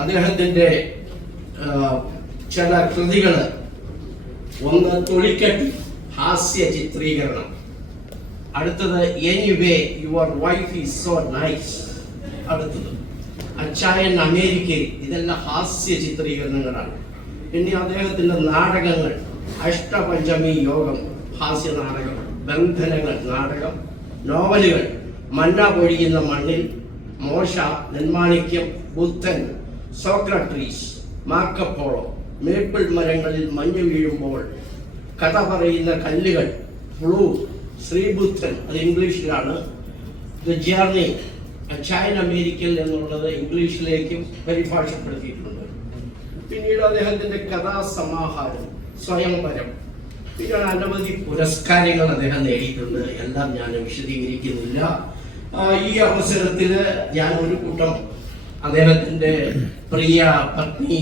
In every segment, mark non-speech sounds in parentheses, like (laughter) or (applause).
അദ്ദേഹത്തിന്റെ ചില കൃതികൾ ഒന്ന് തൊളിക്കട്ടി ഹാസ്യ ചിത്രീകരണം. അടുത്തത് anyway your wife is so nice അടുത്തത് അച്ചായൻ അമേരിക്കയിൽ ഇതെല്ലാം ഹാസ്യ ചിത്രീകരണങ്ങളാണ്. പിന്നെ അദ്ദേഹത്തിന്റെ നാടകങ്ങൾ അഷ്ടപഞ്ചമി യോഗം ഹാസ്യ നാടകം ബന്ധനങ്ങൾ നാടകം നോവലുകൾ മന്ന പൊഴിയുന്ന മണ്ണിൽ മോശ നെന്മാണിക്യം ബുദ്ധൻ സോക്രട്ടീസ് മാക്കപ്പോളോ മേപ്പിൾ മരങ്ങളിൽ മഞ്ഞ് വീഴുമ്പോൾ കഥ പറയുന്ന കല്ലുകൾ ഫ്ലൂ ശ്രീബുദ്ധൻ അത് ഇംഗ്ലീഷിലാണ്. ദ ജേർണി ചൈന അമേരിക്കൻ എന്നുള്ളത് ഇംഗ്ലീഷിലേക്കും പരിഭാഷപ്പെടുത്തിയിട്ടുണ്ട്. പിന്നീട് അദ്ദേഹത്തിന്റെ കഥാസമാഹാരം സ്വയംവരം. പിന്നെ അനവധി പുരസ്കാരങ്ങൾ അദ്ദേഹം നേടിയിട്ടുണ്ട്. എല്ലാം ഞാൻ വിശദീകരിക്കുന്നില്ല. ഈ അവസരത്തിൽ ഞാൻ ഒരു കൂട്ടം അദ്ദേഹത്തിന്റെ പ്രിയ പത്നി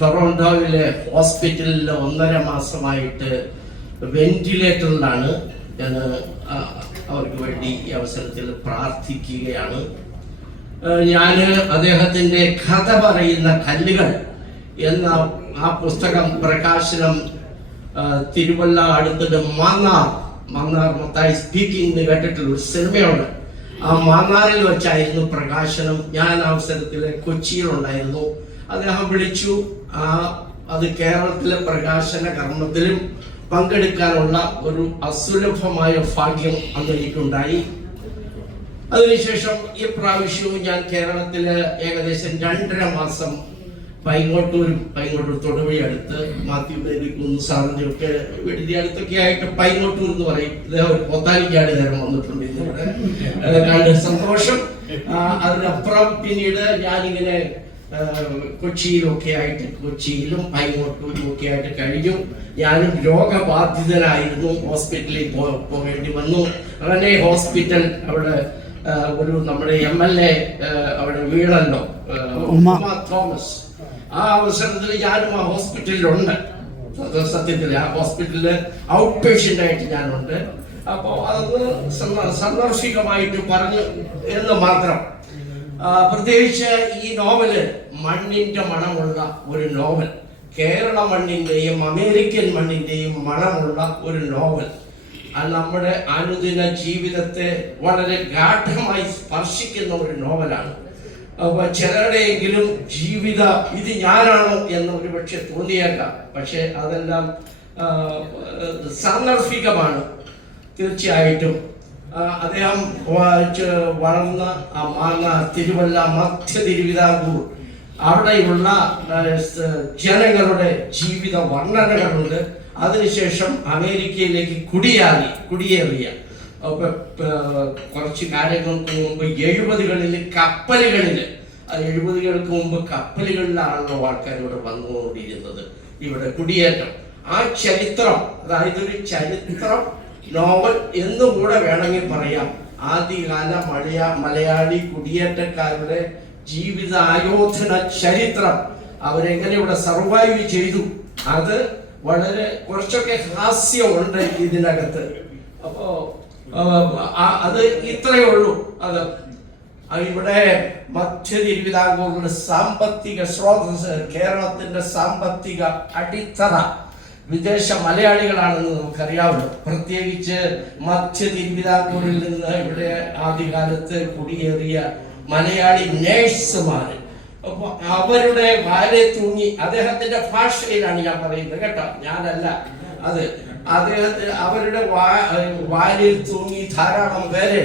ടൊറോണ്ടോയിലെ ഹോസ്പിറ്റലിൽ ഒന്നര മാസമായിട്ട് വെന്റിലേറ്ററിലാണ് ഞാൻ അവർക്ക് വേണ്ടി ഈ അവസരത്തിൽ പ്രാർത്ഥിക്കുകയാണ്. ഞാൻ അദ്ദേഹത്തിന്റെ കഥ പറയുന്ന കല്ലുകൾ എന്ന ആ പുസ്തകം പ്രകാശനം തിരുവല്ല അടുത്തത് മന്നാർ മന്നാർ മത്തായി സ്പീക്കിംഗ് കേട്ടിട്ടുള്ള ഒരു സിനിമയുണ്ട്. ആ മാന്നാറിൽ വെച്ചായിരുന്നു പ്രകാശനം. ഞാൻ അവസരത്തിൽ കൊച്ചിയിലുണ്ടായിരുന്നു. അദ്ദേഹം വിളിച്ചു ആ അത് കേരളത്തിലെ പ്രകാശന കർമ്മത്തിലും പങ്കെടുക്കാനുള്ള ഒരു അസുലഭമായ ഭാഗ്യം അന്ന് എനിക്കുണ്ടായി അതിനുശേഷം ഈ പ്രാവശ്യവും ഞാൻ കേരളത്തിൽ ഏകദേശം രണ്ടര മാസം പൈങ്ങോട്ടൂരും പൈങ്ങോട്ടൂർ പൈങ്ങോട്ട് അടുത്ത് മാത്യു മേരിക്കുന്ന് സാറിന്റെ ഒക്കെ വീടിന്റെ അടുത്തൊക്കെ ആയിട്ട് പൈങ്ങോട്ടൂർ എന്ന് പറയും. ഇദ്ദേഹം പോത്താലിക്കാട് നേരം വന്നിട്ടുണ്ട് കണ്ട് സന്തോഷം. അതിനപ്പുറം പിന്നീട് ഞാനിങ്ങനെ കൊച്ചിയിലൊക്കെ ആയിട്ട് കൊച്ചിയിലും പൈങ്ങോട്ടൂരും ഒക്കെ ആയിട്ട് കഴിഞ്ഞു. ഞാനും രോഗബാധിതനായിരുന്നു. ഹോസ്പിറ്റലിൽ പോ- പോകേണ്ടി വന്നു. അങ്ങനെ ഹോസ്പിറ്റൽ അവിടെ ഒരു നമ്മുടെ എം എൽ എ അവിടെ വീണല്ലോ. തോമസ്. ആ അവസരത്തിൽ ഞാനും ആ ഹോസ്പിറ്റലിലുണ്ട്. സത്യത്തിൽ ആ ഹോസ്പിറ്റലിൽ ഔട്ട് പേഷ്യന്റ് ആയിട്ട് ഞാനുണ്ട്. അപ്പോൾ അതൊന്ന് സന്ദ- സന്ദർശികമായിട്ട് പറഞ്ഞു എന്ന് മാത്രം. പ്രത്യേകിച്ച് ഈ നോവൽ മണ്ണിന്റെ മണമുള്ള ഒരു നോവൽ. കേരള മണ്ണിന്റെയും അമേരിക്കൻ മണ്ണിന്റെയും മണമുള്ള ഒരു നോവൽ. അത് നമ്മുടെ അനുദിന ജീവിതത്തെ വളരെ ഗാഠമായി സ്പർശിക്കുന്ന ഒരു നോവലാണ്. ചിലരുടെയെങ്കിലും ജീവിത ഇത് ഞാനാണോ എന്ന് ഒരുപക്ഷെ തോന്നിയേക്കാം. പക്ഷെ അതെല്ലാം സാന്ദർഭികമാണ്. തീർച്ചയായിട്ടും. അദ്ദേഹം വളർന്ന മാങ്ങ തിരുവല്ല മധ്യ തിരുവിതാംകൂർ. അവിടെയുള്ള ജനങ്ങളുടെ ജീവിത വർണനകളുണ്ട്. അതിനുശേഷം അമേരിക്കയിലേക്ക് കുടിയാറി കുടിയേറിയ. കുറച്ച് കാലങ്ങൾക്ക് മുമ്പ് എഴുപതുകളിൽ കപ്പലുകളിൽ എഴുപതുകൾക്ക് മുമ്പ് കപ്പലുകളിലാണല്ലോ ആൾക്കാർ ഇവിടെ വന്നുകൊണ്ടിരുന്നത്. ഇവിടെ കുടിയേറ്റം. ആ ചരിത്രം അതായത് ഒരു ചരിത്രം നോവൽ എന്നുകൂടെ വേണമെങ്കിൽ പറയാം. ആദ്യകാല മലയാ മലയാളി കുടിയേറ്റക്കാരുടെ ജീവിത ആയോധന ചരിത്രം. അവരെങ്ങനെ ഇവിടെ സർവൈവ് ചെയ്തു? അത് വളരെ കുറച്ചൊക്കെ ഹാസ്യമുണ്ട് ഇതിനകത്ത്. അപ്പോ ആ, ആ, അത് ഇത്രയേ ഉള്ളൂ. അത് ഇവിടെ മധ്യ തിരുവിതാംകൂറിന്റെ സാമ്പത്തിക സ്രോതസ് കേരളത്തിന്റെ സാമ്പത്തിക അടിത്തറ. വിദേശ മലയാളികളാണെന്ന് നമുക്കറിയാമല്ലോ. പ്രത്യേകിച്ച് മധ്യ തിരുവിതാംകൂറിൽ നിന്ന് ഇവിടെ ആദ്യകാലത്ത് കുടിയേറിയ മലയാളി നേഴ്സുമാര്. അപ്പൊ അവരുടെ വാരെ തൂങ്ങി അദ്ദേഹത്തിന്റെ ഭാഷയിലാണ് ഞാൻ പറയുന്നത് കേട്ടോ. ഞാനല്ല അത് അദ്ദേഹത്തിന് അവരുടെ വാലിൽ തൂങ്ങി ധാരാളം പേരെ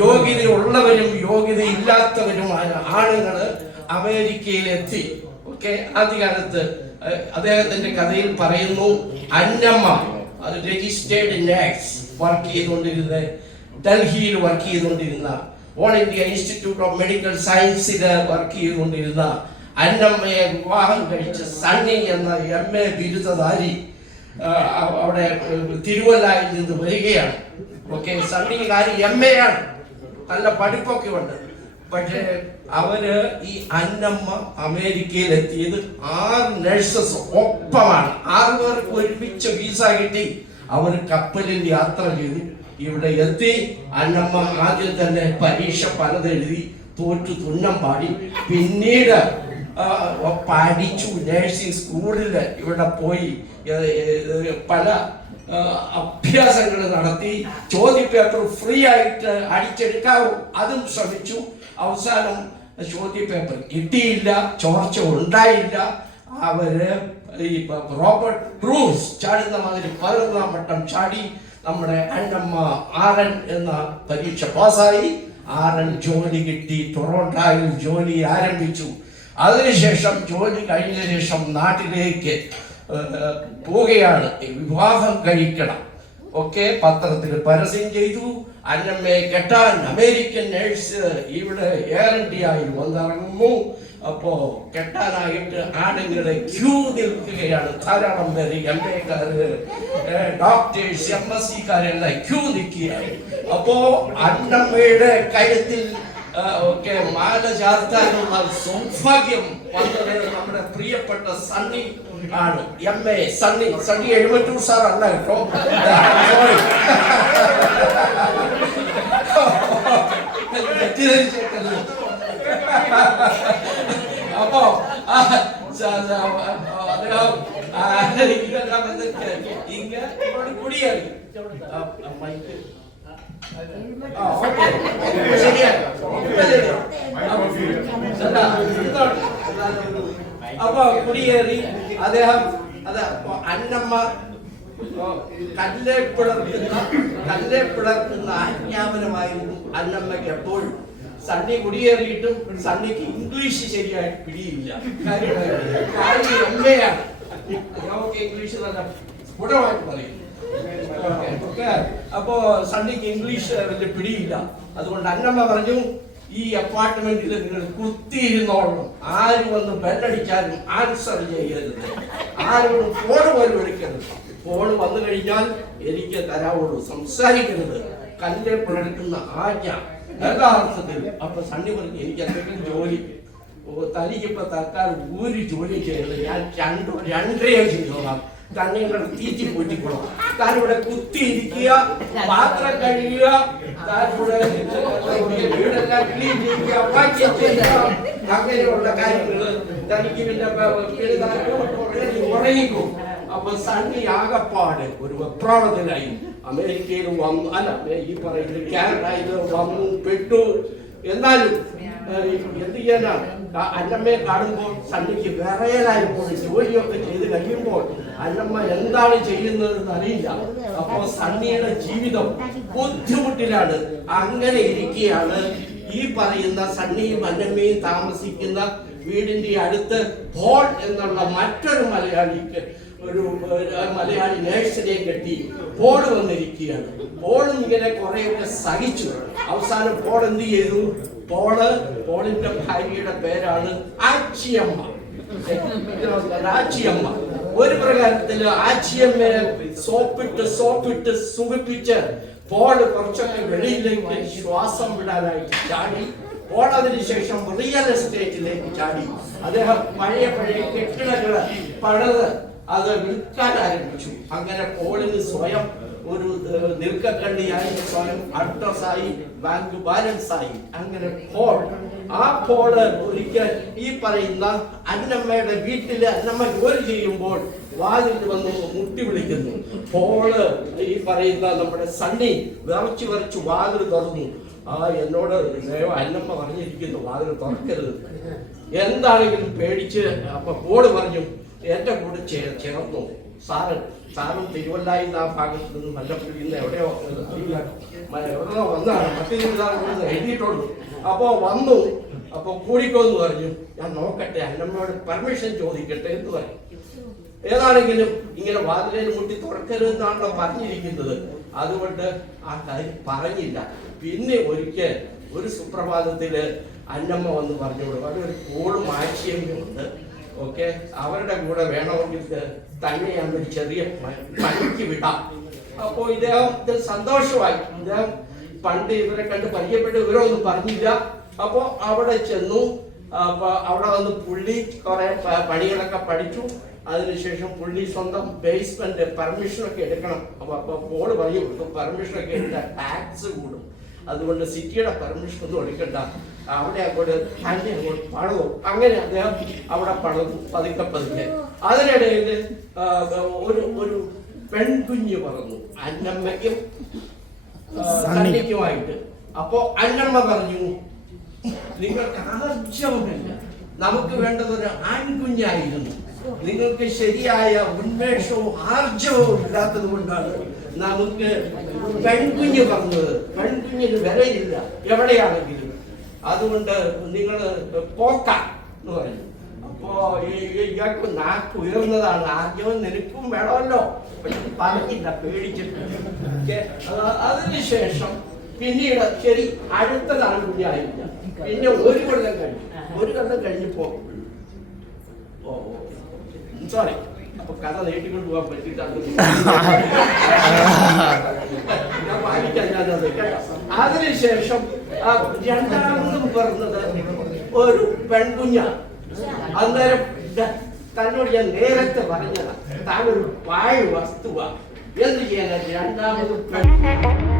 യോഗ്യത ഉള്ളവരും യോഗ്യത ഇല്ലാത്തവരുമായ ആളുകൾ അമേരിക്കയിൽ എത്തി ഓക്കെ ആദ്യകാലത്ത് അദ്ദേഹത്തിന്റെ കഥയിൽ പറയുന്നു അന്നമ്മ അത് രജിസ്റ്റേർഡ് നേഴ്സ് വർക്ക് ചെയ്തുകൊണ്ടിരുന്ന ഡൽഹിയിൽ വർക്ക് ചെയ്തുകൊണ്ടിരുന്ന all India institute of medical സയൻസിൽ വർക്ക് ചെയ്തുകൊണ്ടിരുന്ന അന്നമ്മയെ വിവാഹം കഴിച്ച സണ്ണി എന്ന എം എ ബിരുദധാരി അവിടെ തിരുവല്ല തിരുവല്ലയിൽ നിന്ന് വരികയാണ്. ഓക്കെ സണ്ണിക്കാരി എം എ ആണ്. നല്ല പഠിപ്പൊക്കെ ഉണ്ട്. പക്ഷേ അവർ ഈ അന്നമ്മ അമേരിക്കയിൽ എത്തിയത് ആറ് നഴ്സസ് ഒപ്പമാണ്. ആറ് പേർക്ക് ഒരുമിച്ച് വീസ കിട്ടി. അവർ കപ്പലിൽ യാത്ര ചെയ്തു. ഇവിടെ എത്തി. അന്നമ്മ ആദ്യം തന്നെ പരീക്ഷ പലതെഴുതി. തോറ്റു തുന്നം പാടി. പിന്നീട് പഠിച്ചു നേഴ്സിംഗ് സ്കൂളിൽ ഇവിടെ പോയി പല അഭ്യാസങ്ങൾ നടത്തി ചോദ്യ പേപ്പർ ഫ്രീ ആയിട്ട് അടിച്ചെടുക്കാവും. അതും ശ്രമിച്ചു. അവസാനം ചോദ്യ പേപ്പർ കിട്ടിയില്ല ചോർച്ച ഉണ്ടായില്ല. അവർ ഈ റോബർട്ട് ബ്രൂസ് ചാടുന്ന മാതിരി പതിനൊന്നാം വട്ടം ചാടി നമ്മുടെ അന്നമ്മ ആറൻ എന്ന പരീക്ഷ പാസ്സായി. ആറൻ ജോലി കിട്ടി ടൊറോണ്ടോയിൽ ജോലി ആരംഭിച്ചു. അതിനുശേഷം ജോലി കഴിഞ്ഞ ശേഷം നാട്ടിലേക്ക് പോവുകയാണ്. വിവാഹം കഴിക്കണം. ഒക്കെ പത്രത്തിൽ പരസ്യം ചെയ്തു. അന്നമ്മയെ കെട്ടാൻ അമേരിക്കൻ നേഴ്സ് ഇവിടെ എയർ ഇന്ത്യയിൽ വന്നിറങ്ങുന്നു. അപ്പോ കെട്ടാനായിട്ട് ആണുങ്ങളെ ക്യൂ നിൽക്കുകയാണ്. ധാരാളം പേര് എം എക്കാര് ഡോക്ടേഴ്സ് എം എസ് സിക്കാരെല്ലാം ക്യൂ നിൽക്കുകയാണ്. അപ്പോ അന്നമ്മയുടെ കഴുത്തിൽ ആ, ഒക്കെ മാല ചാർത്താനുള്ള സൗഭാഗ്യം വന്നത് നമ്മുടെ പ്രിയപ്പെട്ട സണ്ണി ആണ് M A Sunny Sunny എഴുപറ്റൂർ sir അല്ല കേട്ടോ Sorry. തെറ്റിദ്ധരിച്ചേക്കരുത്. അപ്പോ ആ, സ- സ- അദ്ദേഹം ആ, ഇതെല്ലാം വന്നിട്ട് ഇങ്ങ ഇവിടെ കുടിയേറി ആ, ആ, മൈക്ക് അപ്പൊ, കുടിയേറി അദ്ദേഹം അത് അന്നമ്മ കല്ലെ പിളർക്കുന്ന കല്ലെ പിളർക്കുന്ന ആജ്ഞാപനമായിരുന്നു അന്നമ്മയ്ക്ക് എപ്പോഴും സണ്ണി കുടിയേറിയിട്ടും സണ്ണിക്ക് ഇംഗ്ലീഷ് ശരിയായിട്ട് പിടിയില്ല. കാര്യം നമുക്ക് ഇംഗ്ലീഷ് നല്ല സ്ഫുടമായിട്ട് പറയും. അപ്പോ സണ്ണിക്ക് ഇംഗ്ലീഷ് വലിയ പിടിയില്ല. അതുകൊണ്ട് അന്നമ്മ പറഞ്ഞു ഈ അപ്പാർട്ട്മെന്റിൽ നിങ്ങൾ കുത്തിയിരുന്നോളണം. ആര് വന്ന് ബെല്ലടിച്ചാലും ആൻസർ ചെയ്യരുത്. ആരോടും ഫോൺ പോലും എടുക്കരുത്. ഫോൺ വന്നു കഴിഞ്ഞാൽ എനിക്ക് തരാവുള്ളൂ. സംസാരിക്കരുത്. കല്ലെ പിളർക്കുന്ന ആജ്ഞ. യഥാർത്ഥത്തിൽ അപ്പൊ സണ്ണി പറഞ്ഞു എനിക്ക് എന്തെങ്കിലും ജോലി തനിക്കിപ്പോ തൽക്കാലം ഒരു ജോലി ചെയ്യരുത്. ഞാൻ രണ്ടോ രണ്ടരയോ ചെയ്തോളാം. തന്നെ തീറ്റി പൂറ്റിക്കോളാം താൻ ഇവിടെ കുത്തിയിരിക്കുക പാത്രം കഴുകുക അങ്ങനെയുള്ള കാര്യങ്ങൾ തനിക്ക് പിന്നെ അപ്പൊ സണ്ണി ആകപ്പാട് ഒരു വെപ്രാളത്തിലായി അമേരിക്കയിൽ വന്നു. അല്ല ഈ പറയുന്നത് കാനഡയിൽ വന്നു പെട്ടു. എന്നാലും എന്ത് ചെയ്യാനാണ് അല്ലമ്മയെ കാണുമ്പോൾ സണ്ണിക്ക് വിറയലായപ്പോൾ ജോലിയൊക്കെ ചെയ്ത് കഴിയുമ്പോൾ അല്ലമ്മ എന്താണ് ചെയ്യുന്നതെന്ന് അറിയില്ല. അപ്പോൾ സണ്ണിയുടെ ജീവിതം ബുദ്ധിമുട്ടിലാണ്. അങ്ങനെ ഇരിക്കുകയാണ്. ഈ പറയുന്ന സണ്ണിയും അല്ലമ്മയും താമസിക്കുന്ന വീടിന്റെ അടുത്ത് പോൾ എന്നുള്ള മറ്റൊരു മലയാളിക്ക് ഒരു മലയാളി നേഴ്സിനെ കെട്ടി പോൾ വന്നിരിക്കുകയാണ്. പോളും ഇങ്ങനെ കുറെയൊക്കെ സഹിച്ചു. അവസാനം പോൾ എന്ത് ചെയ്തു? പോൾ പോളിന്റെ ഭാര്യയുടെ പേരാണ് ആച്ചിയമ്മ. ആച്ചിയമ്മ. ഒരു പ്രകാരത്തിൽ ആച്ചിയമ്മയെ സോപ്പിട്ട് സോപ്പിട്ട് സുഖിപ്പിച്ച് പോൾ കുറച്ചൊക്കെ വെളിയിലേക്ക് ശ്വാസം വിടാനായിട്ട് ചാടി. പോൾ അതിനുശേഷം റിയൽ എസ്റ്റേറ്റിലേക്ക് ചാടി. അദ്ദേഹം പഴയ പഴയ കെട്ടിടങ്ങൾ പഴത് അത് വിൽക്കാൻ ആരംഭിച്ചു. അങ്ങനെ പോളിന് സ്വയം ഒരു ദീർഘക്കണ്ണിയായി സ്വയം അഡ്രസ്സായി ബാങ്ക് ബാലൻസ് ആയി അങ്ങനെ പോൾ. ആ ഹോൾ ഒരിക്കൽ ഈ പറയുന്ന അന്നമ്മയുടെ വീട്ടിൽ അന്നമ്മ ജോലി ചെയ്യുമ്പോൾ വാതിൽ വന്ന് മുട്ടി വിളിക്കുന്നു. ഹോൾ ഈ പറയുന്ന നമ്മുടെ സണ്ണി വിറച്ചു വിറച്ചു വാതിൽ തുറന്നു. ആ എന്നോട് അന്നമ്മ പറഞ്ഞിരിക്കുന്നു വാതിൽ തുറക്കരുത്. എന്താണെങ്കിലും പേടിച്ച് അപ്പൊ പോൾ പറഞ്ഞു എന്റെ കൂടെ ചേർന്നു. സാറ് സാറും തിരുവല്ലായി ആ ഭാഗത്ത് നിന്ന് മല്ലപ്പള്ളി നിന്ന് എവിടെയോ എവിടെയോ വന്നാണ് മറ്റൊരു എഴുതിയിട്ടുള്ളൂ അപ്പോ വന്നു. അപ്പൊ കൂടിക്കോന്ന് പറഞ്ഞു. ഞാൻ നോക്കട്ടെ അന്നമ്മയോട് പെർമിഷൻ ചോദിക്കട്ടെ എന്ന് പറഞ്ഞു. ഏതാണെങ്കിലും ഇങ്ങനെ വാതിലിൽ മുട്ടി തുറക്കരുതെന്നാണല്ലോ പറഞ്ഞിരിക്കുന്നത്. അതുകൊണ്ട് ആ കാര്യം പറഞ്ഞില്ല. പിന്നെ ഒരിക്കൽ ഒരു സുപ്രഭാതത്തിൽ അന്നമ്മ വന്ന് പറഞ്ഞു അവിടെ ഒരു കോളും ആശയമുണ്ട് ഓക്കെ? അവരുടെ കൂടെ വേണമെങ്കിൽ തന്നെയാണ് ചെറിയ പണിക്ക് വിടാം. അപ്പോ ഇദ്ദേഹത്തിന് സന്തോഷമായി. ഇദ്ദേഹം പണ്ട് ഇവരെ കണ്ട് പരിചയപ്പെട്ട് ഇവരൊന്നും പറഞ്ഞില്ല. അപ്പോ അവിടെ ചെന്നു. അപ്പൊ അവിടെ വന്ന് പുള്ളി കുറെ പണികളൊക്കെ പഠിച്ചു. അതിനുശേഷം പുള്ളി സ്വന്തം ബേസ്മെന്റ് പെർമിഷൻ ഒക്കെ എടുക്കണം. അപ്പൊ അപ്പൊ ബോർഡ് പറയും പെർമിഷൻ ഒക്കെ എടുത്താൽ ടാക്സ് കൂടും. അതുകൊണ്ട് സിറ്റിയുടെ പെർമിഷൻ ഒന്നും എടുക്കണ്ട. അവിടെ അങ്ങോട്ട് തന്നെ അങ്ങോട്ട് പണവും അങ്ങനെ അദ്ദേഹം അവിടെ പണവും പതുക്കെ പതുക്കെ. അതിനിടയിൽ ഒരു ഒരു പെൺകുഞ്ഞ് പറഞ്ഞു അന്നമ്മയ്ക്കും സണ്ണിക്കുമായിട്ട് അപ്പോ അന്നമ്മ പറഞ്ഞു നിങ്ങൾക്ക് ആവശ്യമൊന്നുമില്ല നമുക്ക് വേണ്ടത് ഒരു ആൺകുഞ്ഞായിരുന്നു. നിങ്ങൾക്ക് ശരിയായ ഉന്മേഷവും ആർജവവും ഇല്ലാത്തത് കൊണ്ടാണ് നമുക്ക് പെൺകുഞ്ഞ് പറഞ്ഞത് പെൺകുഞ്ഞിന് വിലയില്ല. എവിടെയാണെങ്കിലും അതുകൊണ്ട് നിങ്ങൾ പോക്ക എന്ന് പറഞ്ഞു. അപ്പോ ഇയാൾക്ക് നാക്ക് ഉയർന്നതാണ്. ആദ്യം നിനക്കും വേണമല്ലോ. പറഞ്ഞില്ല പേടിച്ചിട്ട് അതിനുശേഷം പിന്നീട് ശരി അടുത്തതാണ് കുഞ്ഞായില്ല പിന്നെ ഒരു കൊല്ലം കഴിഞ്ഞു. ഒരു കൊല്ലം കഴിഞ്ഞപ്പോ ഓ സോറി അപ്പൊ കഥ നീട്ടിക്കൊണ്ട് പോകാൻ പറ്റിയിട്ടാണ് (laughs) ഞാൻ വായിക്കാൻ ഞാനത് കേട്ടോ. അതിനുശേഷം രണ്ടാമതും പറഞ്ഞത് ഒരു പെൺകുഞ്ഞാണ് അന്നേരം തന്നോട് ഞാൻ നേരത്തെ പറഞ്ഞതാണ് താൻ ഒരു വായു വസ്തുവാ എന്ത് ചെയ്യാൻ രണ്ടാമത് പെൺ